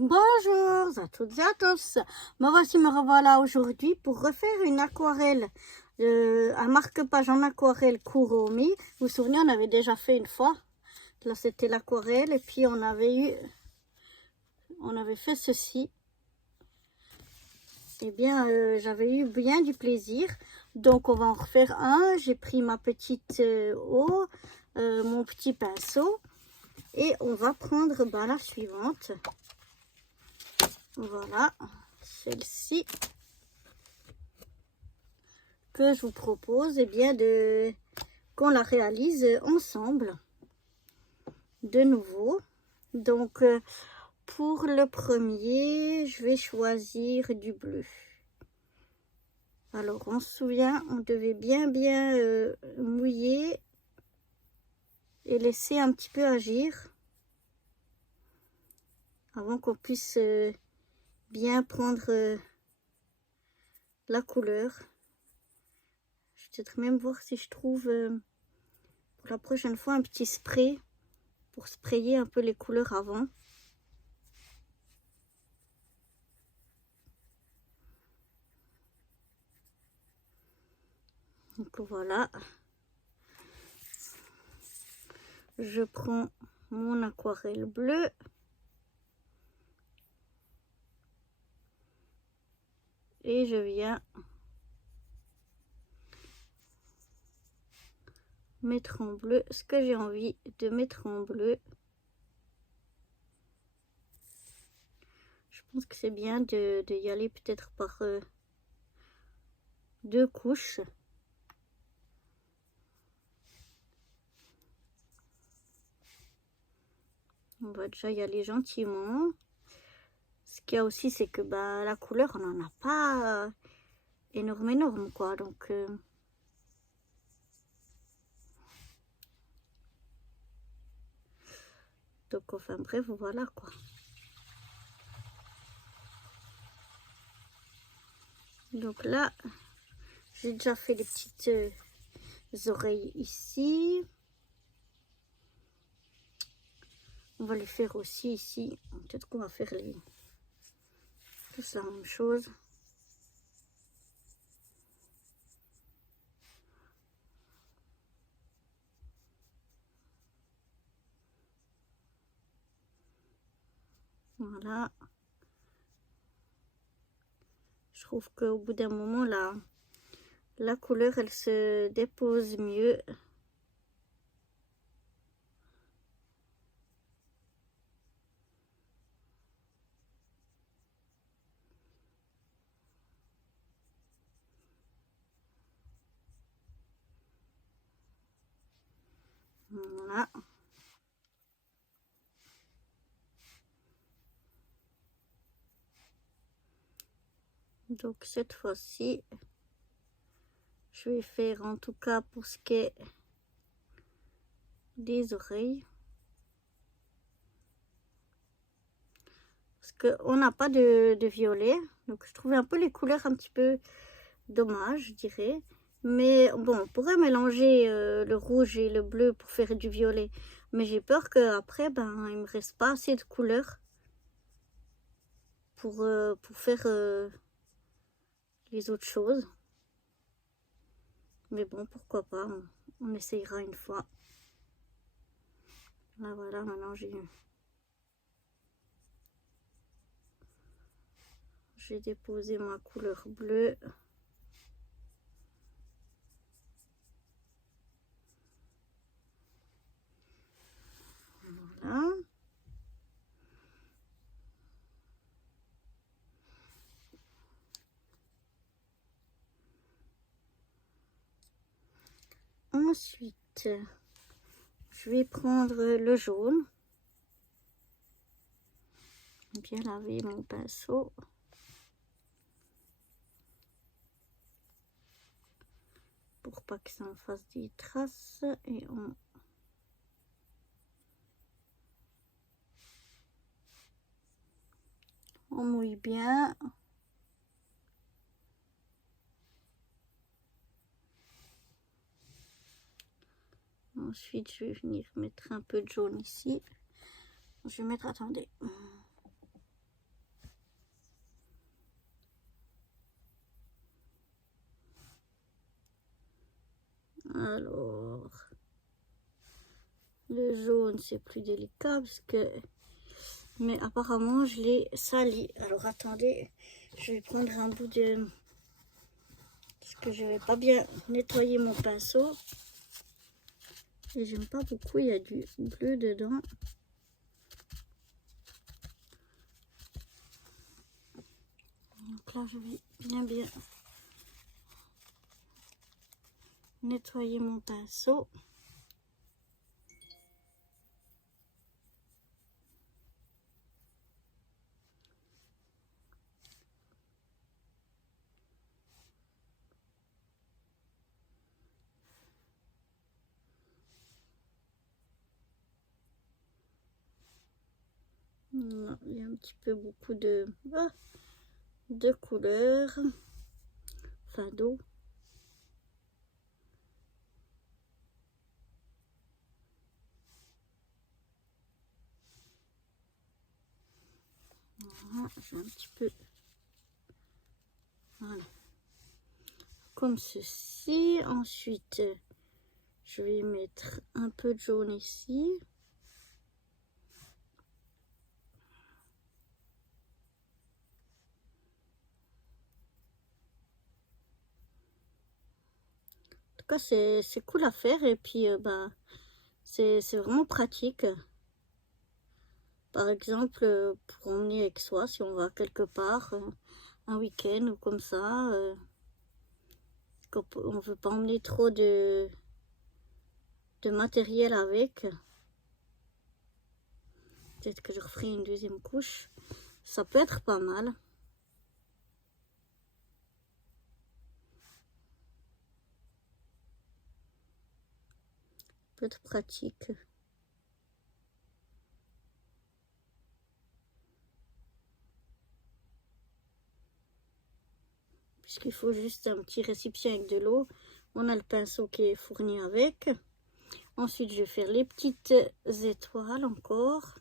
Bonjour à toutes et à tous. Me revoilà aujourd'hui pour refaire une aquarelle à marque-page en aquarelle Kuromi. Vous vous souvenez, on avait déjà fait une fois. Là, c'était l'aquarelle et puis on avait fait ceci. Eh bien, j'avais eu bien du plaisir. Donc, on va en refaire un. J'ai pris ma petite eau, mon petit pinceau et on va prendre la suivante. Voilà, celle-ci que je vous propose bien qu'on la réalise ensemble de nouveau. Donc pour le premier, je vais choisir du bleu. Alors on se souvient, on devait bien mouiller et laisser un petit peu agir avant qu'on puisse bien prendre la couleur. Je vais peut-être même voir si je trouve pour la prochaine fois un petit spray pour sprayer un peu les couleurs avant. Donc voilà, je prends mon aquarelle bleue et je viens mettre en bleu ce que j'ai envie de mettre en bleu. Je pense que c'est bien de y aller peut-être par deux couches. On va déjà y aller gentiment. Ce qu'il y a aussi, c'est que la couleur, on n'en a pas énorme quoi. Donc enfin bref, voilà quoi. Donc là, j'ai déjà fait les petites oreilles ici. On va les faire aussi ici. Peut-être qu'on va faire tous la même chose. Voilà. Je trouve qu'au bout d'un moment, la couleur, elle se dépose mieux. Voilà. Donc cette fois-ci, je vais faire en tout cas pour ce qui est des oreilles. Parce qu'on n'a pas de violet. Donc je trouve un peu les couleurs un petit peu dommage, je dirais. Mais bon, on pourrait mélanger le rouge et le bleu pour faire du violet. Mais j'ai peur qu'après, il ne me reste pas assez de couleurs pour faire les autres choses. Mais bon, pourquoi pas, on essayera une fois. Là, voilà, maintenant j'ai déposé ma couleur bleue. Voilà. Ensuite, je vais prendre le jaune. Bien laver mon pinceau. Pour pas que ça en fasse des traces. Et on mouille bien. Ensuite, je vais venir mettre un peu de jaune ici. Je vais mettre, attendez. le jaune c'est plus délicat parce que... Mais apparemment je l'ai sali. Alors attendez, je vais prendre un bout de... Parce que je vais pas bien nettoyer mon pinceau. Et j'aime pas beaucoup, il y a du bleu dedans. Donc là je vais bien nettoyer mon pinceau. Voilà, il y a un petit peu beaucoup de couleurs, enfin d'eau. Voilà, j'ai un petit peu, voilà, comme ceci. Ensuite, je vais mettre un peu de jaune ici. En tout cas, c'est cool à faire et puis bah, c'est vraiment pratique. Par exemple, pour emmener avec soi, si on va quelque part, un week-end ou comme ça, quand on ne veut pas emmener trop de matériel avec. Peut-être que je referai une deuxième couche. Ça peut être pas mal. Peut être pratique. Puisqu'il faut juste un petit récipient avec de l'eau. On a le pinceau qui est fourni avec. Ensuite, je vais faire les petites étoiles encore.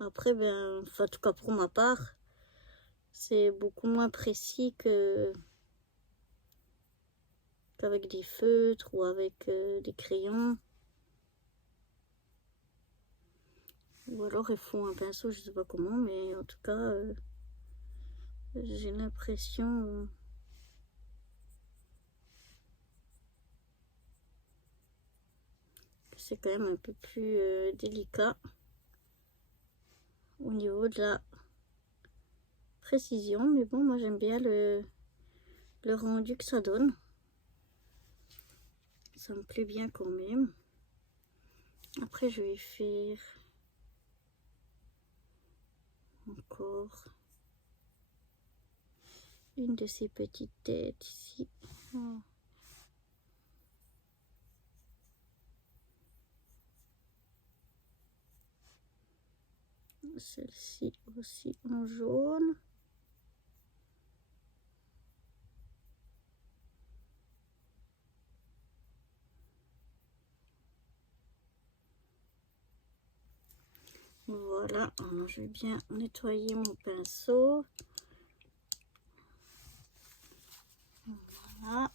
Après, ben, enfin, en tout cas pour ma part, c'est beaucoup moins précis qu'avec des feutres ou avec des crayons. Ou alors il faut un pinceau, je sais pas comment, mais en tout cas, j'ai l'impression que c'est quand même un peu plus délicat au niveau de la précision. Mais bon, moi j'aime bien le rendu que ça donne. Ça me plaît bien quand même. Après, je vais faire encore une de ces petites têtes ici. Oh. Celle-ci aussi en jaune. Voilà, alors je vais bien nettoyer mon pinceau. Voilà.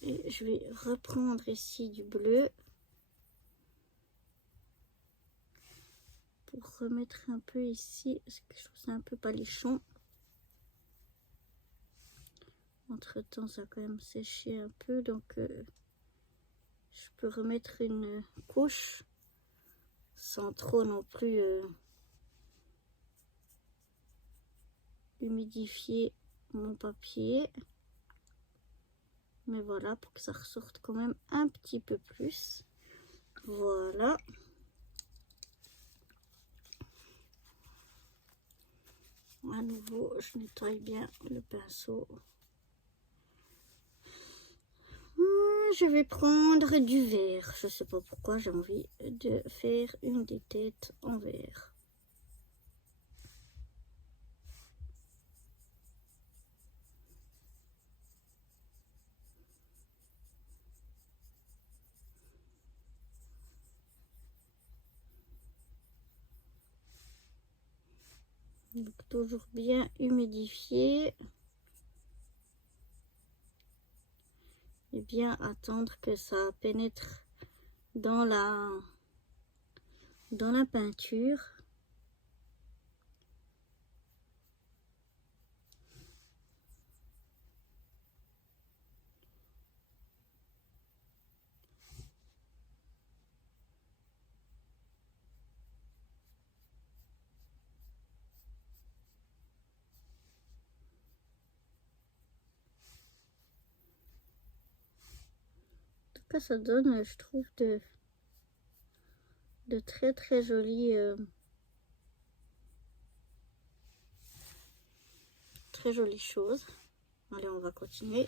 Et je vais reprendre ici du bleu pour remettre un peu ici, parce que je trouve ça un peu palichon. Entre temps, ça a quand même séché un peu, donc je peux remettre une couche sans trop non plus humidifier mon papier. Mais voilà, pour que ça ressorte quand même un petit peu plus. Voilà. À nouveau, je nettoie bien le pinceau. Je vais prendre du vert. Je sais pas pourquoi j'ai envie de faire une des têtes en vert. Donc toujours bien humidifié. bien attendre que ça pénètre dans la peinture. En tout cas, ça donne, je trouve, de très très jolies choses. Allez, on va continuer.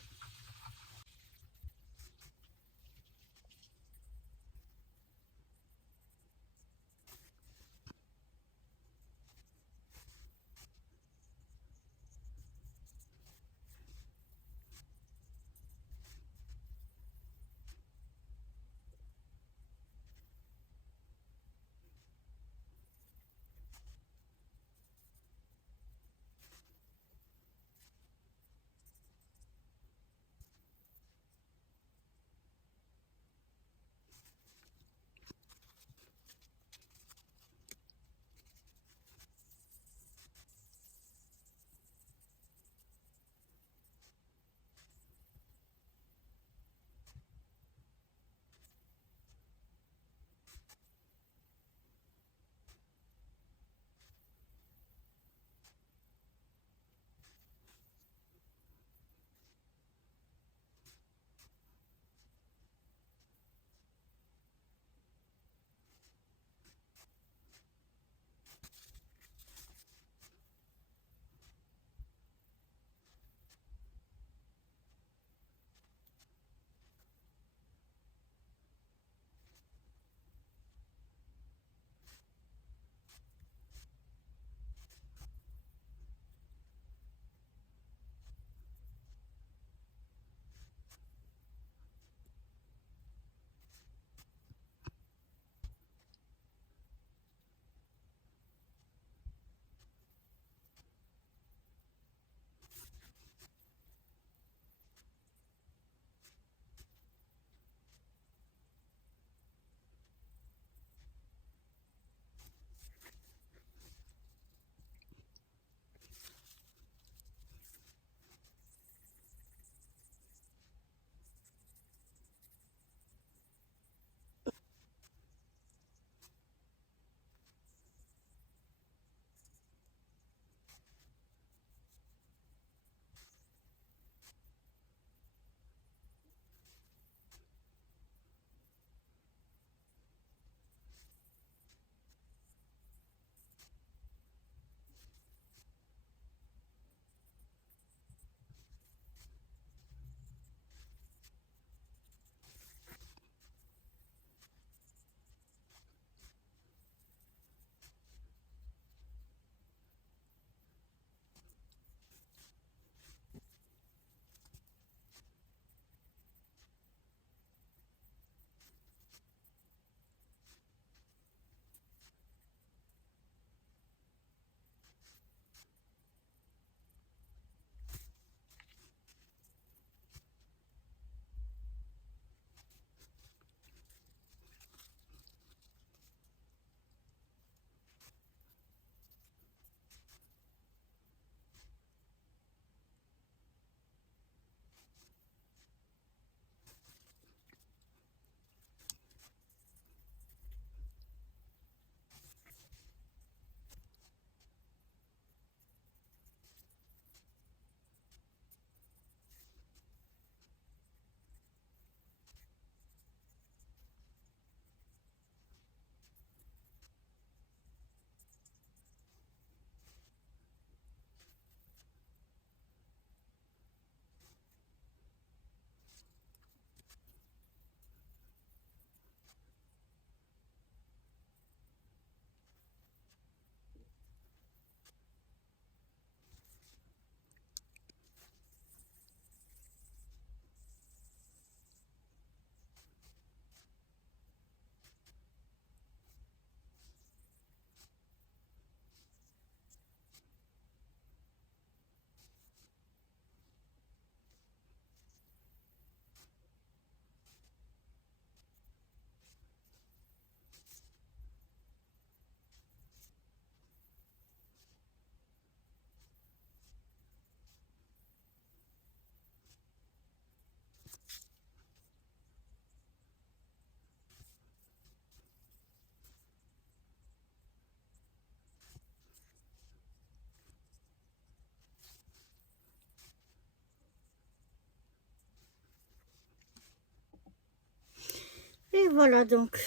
voilà donc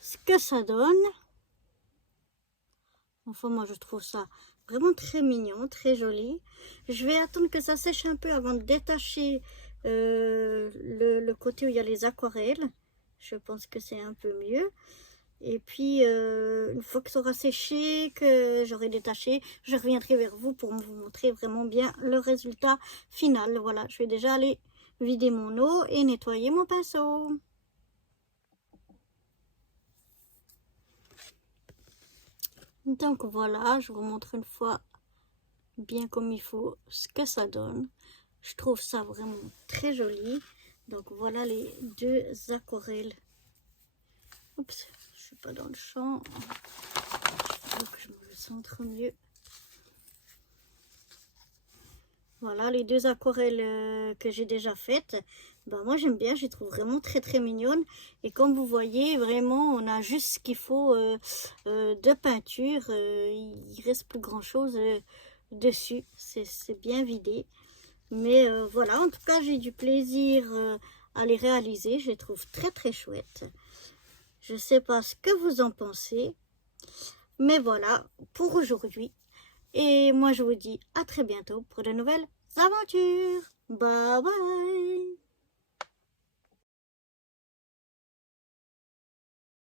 ce que ça donne. Enfin, moi, je trouve ça vraiment très mignon, très joli. Je vais attendre que ça sèche un peu avant de détacher le côté où il y a les aquarelles. Je pense que c'est un peu mieux. Et puis, une fois que ça aura séché, que j'aurai détaché, je reviendrai vers vous pour vous montrer vraiment bien le résultat final. Voilà, je vais déjà aller vider mon eau et nettoyer mon pinceau. Donc voilà, je vous montre une fois bien comme il faut ce que ça donne. Je trouve ça vraiment très joli. Donc voilà les deux aquarelles. Oups, je suis pas dans le champ. Il faut que je me centre mieux. Voilà les deux aquarelles que j'ai déjà faites. Ben, moi j'aime bien, je les trouve vraiment très mignonnes. Et comme vous voyez, vraiment on a juste ce qu'il faut de peinture. Il reste plus grand chose dessus. C'est bien vidé. Mais voilà, en tout cas j'ai du plaisir à les réaliser. Je les trouve très chouettes. Je ne sais pas ce que vous en pensez. Mais voilà pour aujourd'hui. Et moi je vous dis à très bientôt pour de nouvelles aventures. Bye bye.